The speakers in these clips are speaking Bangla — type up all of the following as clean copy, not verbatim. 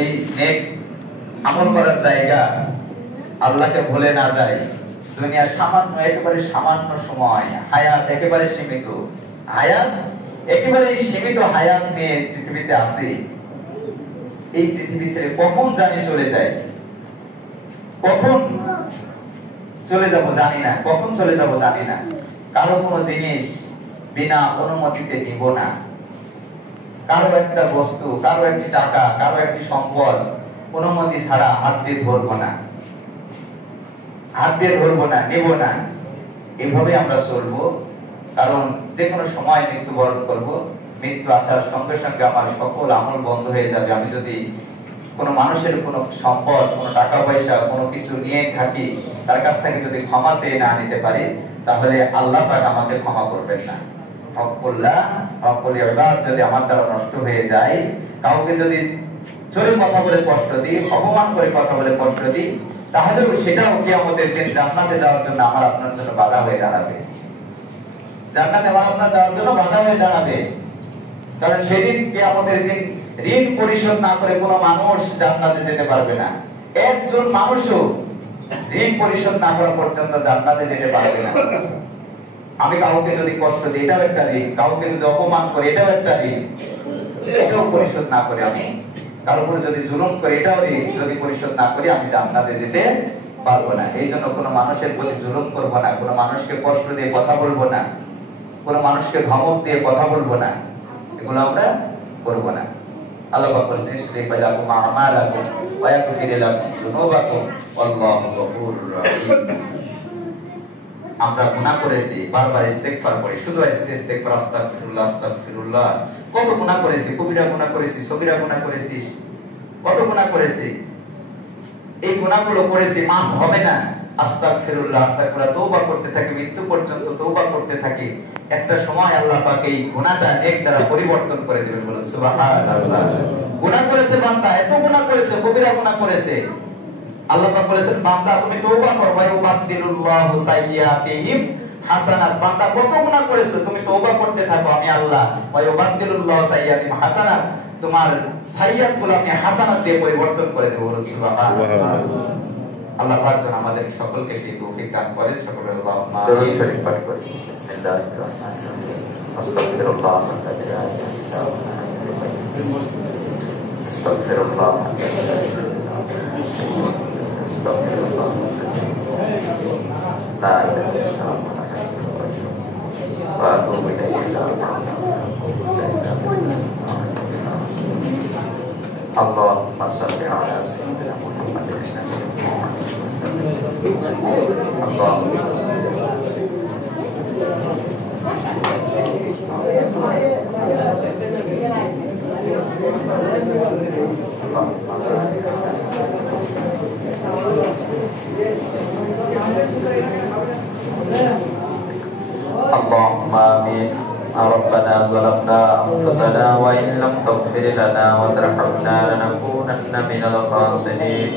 এই নেক আমল করার জায়গা, আল্লাহকে ভুলে না যায়। দুনিয়ার সামান্য, একেবারে সামান্য সময়, হায়াত একেবারে সীমিত, হায়াত একেবারে সীমিত হায়াত নিয়ে পৃথিবীতে আসি। এই পৃথিবী ছেড়ে কখন জানি চলে যায়, কখন চলে যাব জানি না, কখন চলে যাব জানি না। কারো কোনো জিনিস বিনা অনুমতিতে নিব না। কারো একটা বস্তু, কারো একটি টাকা, কারো একটি সম্পদ অনুমতি ছাড়া হাত দিয়ে ধরবো না, হাত দিয়ে ধরবো না, নেব না। এভাবে আমরা চলবো, কারণ যে কোনো সময় মৃত্যুবরণ করব। মৃত্যু আসার সঙ্গে সঙ্গে আমার সকল আমল বন্ধ হয়ে যাবে। আমি যদি কোনো মানুষের কোনো সম্পদ, কোনো টাকা পয়সা, কোনো কিছু নিয়ে থাকি, তার কাছ থেকে যদি ক্ষমা চেয়ে না নিতে পারি, তাহলে আল্লাহ পাক আমাকে ক্ষমা করবেন না। যদি আমার দ্বারা নষ্ট হয়ে যায়, কাউকে যদি চোরে কথা বলে কষ্ট দিই, অপমান করে কথা বলে কষ্ট দিই, তাহলে সেটাও কিয়ামতের দিন জান্নাতে যাওয়ার জন্য আমার আপনার জন্য বাধা হয়ে দাঁড়াবে। জান্নাতে আমার আপনার যাওয়ার জন্য বাধা হয়ে দাঁড়াবে। কারণ সেদিন কিয়ামতের দিন ঋণ পরিশোধ না করে কোনো মানুষ জান্নাতে যেতে পারবে না। একজন মানুষও ঋণ পরিশোধ না করা পর্যন্ত জান্নাতে যেতে পারবে না। আমি কাউকে যদি কষ্ট দিই, এটাও একটা ঋণ। কাউকে যদি অপমান করি, এটাও একটা ঋণ। এটাও পরিশোধ না করে, আমি কারোর উপরে যদি জুলুম করি, এটাও ঋণ। যদি পরিশোধ না করি, আমি জান্নাতে যেতে পারবো না। এই জন্য কোনো মানুষের প্রতি জুলুম করবো না, কোনো মানুষকে কষ্ট দিয়ে কথা বলবো না, কোনো মানুষকে ধমক দিয়ে কথা বলবো না, এগুলো আমরা করবো না। আল্লাহ পাক বলেছেন, ইসলিহু লাকুম আমালাকুম ওয়া ইয়াগফির লাকুম যুনুবাকুম ওয়াল্লাহু গফুরুর রহিম। আমরা গুনাহ করেছি, বারবার ইস্তেগফার করি, শুধু ইস্তেগফার, আস্তাগফিরুল্লাহ আস্তাগফিরুল্লাহ। কত গুনাহ করেছি, কবিরা গুনাহ করেছি, সগীরা গুনাহ করেছি, কত গুনাহ করেছি। এই গুনাহগুলো করেছি, মাফ হবে না। আস্তাগফিরুল্লাহ আস্তাগফিরুল্লাহ, তওবা করতে থাকি, মৃত্যু পর্যন্ত তওবা করতে থাকি। একটা সময় আল্লাহ পাক এই গুনাহটা নেক দ্বারা পরিবর্তন করে দিবেন। বলুন সুবহানাল্লাহ। গুনাহ করেছে বান্দা, এত গুনাহ করেছে, কবিরা গুনাহ করেছে। আল্লাহ পাক বলেছেন, বান্দা তুমি তওবা করো, ওয়ায়ুবাদদিলুল্লাহু সাইয়্যাতিহিম হাসানাত। বান্দা কত গুনাহ করেছো, তুমি তওবা করতে থাকো, আমি আল্লাহ ওয়ায়ুবাদদিলুল্লাহু সাইয়্যাতিহিম হাসানাত, তোমার সাইয়্যাতগুলো আমি হাসানাত দিয়ে পরিবর্তন করে দেব। বলুন সুবহানাল্লাহ। আল্লাহ পাক যেন আমাদের সকলকে সেই তৌফিক দান করেন। সকলে আল্লাহুম্মা আমিন শরীফ পাঠ করি। বিসমিল্লাহির রহমানির রহিম। আস্তাগফিরুল্লাহ আল্লাযী লা ইলাহা ইল্লা হুয়া। আস্তাগফিরুল্লাহ আল্লাযী লা ইলাহা ইল্লা হুয়া। আস্তাগফিরুল্লাহ লা ইলাহা ইল্লা হুয়া ওয়া আতুবু ইলাইহি। আল্লাহুম্মা সাল্লি আলা সাইয়্যিদিনা মুহাম্মাদিন। اللهم آمين. ربنا ظلمنا أنفسنا وإن لم تغفر لنا وترحمنا لنكونن من الخاسرين.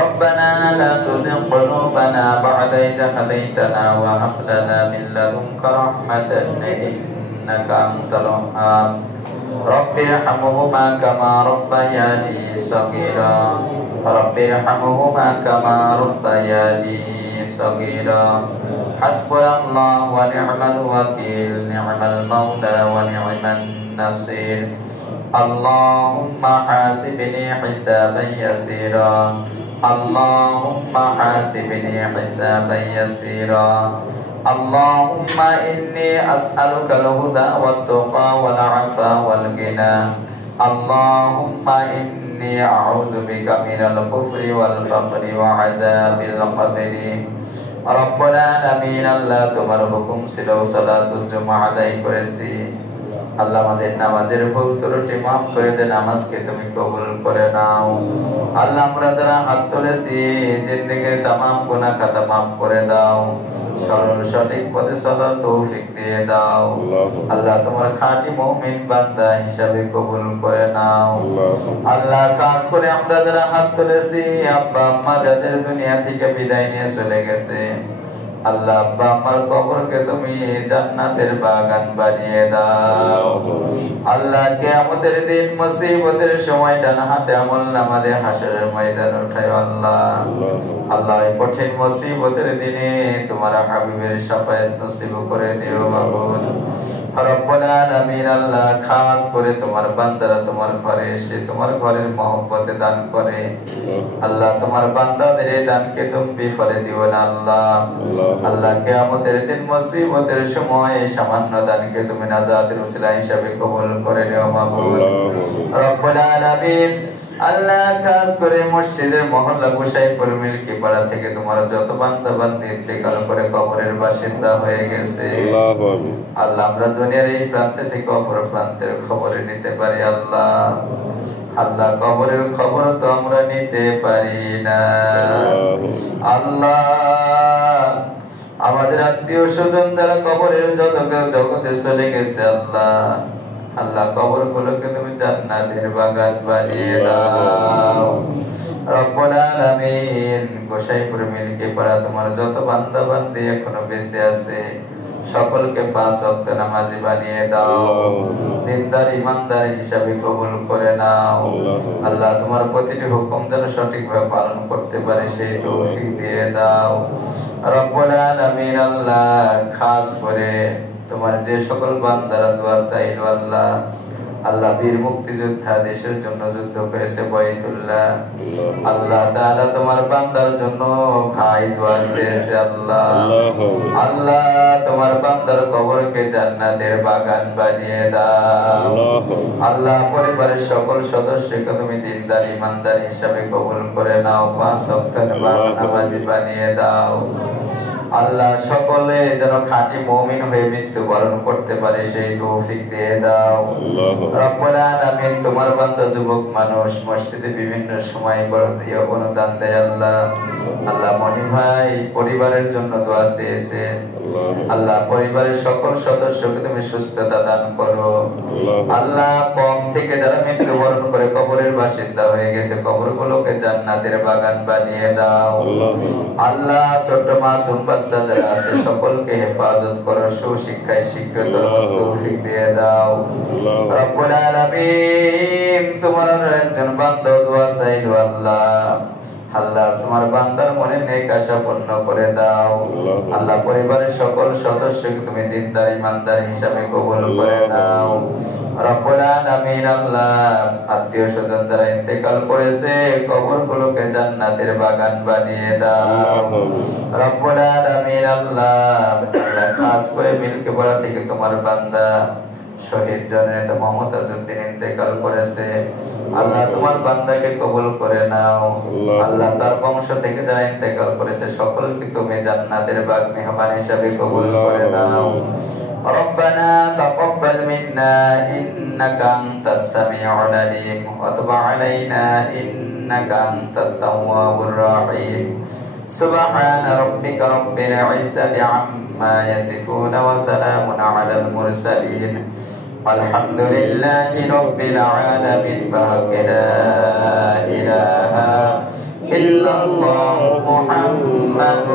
ربنا لا تزغ قلوبنا بعد إذ هديتنا وهب لنا من لدنك رحمة إنك أنت الوهاب. رب ارحمهما كما ربياني صغيرا. رب ارحمهما كما ربياني صغيرا. حسبنا الله ونعم الوكيل، نعم المولى ونعم النصير. اللهم حاسبني حسابا يسيرا. اللهم حاسبني حسابا يسيرا. اللهم إني أسألك الهدى والتقى والعفا والغنى. اللهم إني أعوذ بك من الكفر والفقر وعذاب القبر. রব্বুল আলামিন, আল্লাহ তোমার হুকুম ছিল সালাতুল জুমআ আদায় করেছি। আল্লাহ আমাদের নামাজের ভুল ত্রুটি মাফ করে দেন, নামাজকে তুমি কবুল করে নাও। আল্লাহ আমরা যারা হাত তুলেছি, জিন্দেগীর तमाम গুনাহ খাতা মাফ করে দাও। সরল সঠিক পথে চলার তৌফিক দিয়ে দাও। আল্লাহ তোমার খাঁটি মুমিন বান্দা হিসাবে কবুল করে নাও। আল্লাহ খাস করে আমরা যারা হাত তুলেছি, আব্বা আম্মা যাদের দুনিয়া থেকে বিদায় নিয়ে চলে গেছে, আল্লাহ আব্বা আমার কবরকে তুমি জান্নাতের বাগান বানিয়ে দাও। আল্লাহ কিয়ামতের দিন মুসিবতের সময় ডান হাতে আমলনামা দিয়ে হাসরের ময়দানে উঠায় আল্লাহ। আল্লাহ এই কঠিন মুসিবতের দিনে তোমার হাবিবের শাফায়াত নসিব করে দিও মাবুদ। রব্বুল আলামিন আল্লাহ খাস করে তোমার বান্দারা তোমার ঘরে এসে তোমার ঘরের মহব্বতে দান করে। আল্লাহ তোমার বান্দাদের এই দানকে তুমি বিফলে দিও না আল্লাহ। আল্লাহ কিয়ামতের দিন মুসিবতের সময় সামান্য দানকে তুমি নাজাতের ওসিলা হিসাবে কবুল করে নিও মাবুদ। রব্বুল আলামিন আল্লাহ খাস করে মসজিদের মহল্লা গোসাইপুর মিল্কি পাড়া থেকে তোমার যত বান্দা বান্দি ইন্তেকাল করে কবরের বাসিন্দা হয়ে গেছে আল্লাহ আমরা দুনিয়ার এই প্রান্তে থেকে অপর প্রান্তের খবর নিতে পারি আল্লাহ। আল্লাহ কবরের খবর তো আমরা নিতে পারি না আল্লাহ। আমাদের আত্মীয় স্বজন তারা কবরের যত জগতে চলে গেছে আল্লাহ। আল্লাহ কবর গুলোকে তুমি জান্নাতের বাগান বানিয়ে দাও। রব্বুল আলামিন গোসাইপুর মিল্কি পাড়া তোমার যত বান্দা বান্দি এখনো বেঁচে আছে সকলকে 5 ওয়াক্ত নামাজি বানিয়ে দাও। দিনদার ইমানদার হিসাবে কবুল করে নাও আল্লাহ। তোমার প্রতিটি হুকুম যেন সঠিকভাবে পালন করতে পারে সেই তৌফিক দিয়ে দাও রব্বুল আলামিন। আল্লাহ খাস করে তোমার যে সকল বান্দারা দোয়া চাইলো আল্লাহ। আল্লাহ বীর মুক্তিযোদ্ধা দেশের জন্য যুদ্ধ করেছে বাইতুল্লাহ আল্লাহ তাআলা তোমার বান্দার জন্য ভাই দোয়া চেয়েছে আল্লাহ। আল্লাহ তোমার বান্দার কবরকে জান্নাতের বাগান বানিয়ে দাও আল্লাহ। পরিবারের সকল সদস্যকে তুমি দিনদার ইমানদার হিসাবে কবুল করে নাও। 5 ওয়াক্ত নামাজি বানিয়ে দাও আল্লাহ। সকলে যেন খাঁটি মুমিন হয়ে মৃত্যুবরণ করতে পারে সেই তৌফিক দিয়ে দাও রব্বুল আলামিন। তোমার বান্দা যুবক মানুষ মসজিদে বিভিন্ন সময় বড় দিয়ে অনুদান দেয় আল্লাহ। আল্লাহ মনি ভাই পরিবারের জন্য দোয়া চেয়েছে আল্লাহ। পরিবারের সকল সদস্যকে তুমি সুস্থতা দান করো আল্লাহ। কম থেকে যারা মৃত্যুবরণ করে কবরের বাসিন্দা হয়ে গেছে কবরগুলোকে জান্নাতের বাগান বানিয়ে দাও আল্লাহ। ছোট মাসুম বাচ্চা যারা আছে সকলকে হেফাজত করো সুশিক্ষায় শিক্ষিত তৌফিক দিয়ে দাও রব্বুল আলামিন। তোমার একজন বান্দা দোয়া চাইলো আল্লাহ। আল্লাহ তোমার বান্দার মনে নেক আশা পূর্ণ করে দাও আল্লাহ। পরিবারের সকল সদস্যকে তুমি দিনদার ইমানদার হিসাবে কবুল করে নাও রব্বুল আলামিন। আল্লাহ আত্মীয় স্বজন যারা ইন্তেকাল করেছে কবরগুলোকে জান্নাতের বাগান বানিয়ে দাও রব্বুল আলামিন। আল্লাহ খাস করে মিল্কি পাড়া থেকে তোমার বান্দা শহীদ জননেতা মোহাম্মদ আজউদ্দিন ইন্তেকাল করেছে আল্লাহ। তোমার বান্দাকে কবুল করে নাও আল্লাহ। তার বংশ থেকে যারা ইন্তেকাল করেছে সকলকে তুমি জান্নাতের বাগ মেহমান হিসাবে কবুল করে নাও ربنا تقبل منا إنك أنت السميع العليم وتب علينا إنك أنت التواب الرحيم سبحان ربك رب العزة عما يصفون وسلام على المرسلين والحمد لله رب العالمين بحق لا إله إلا الله محمد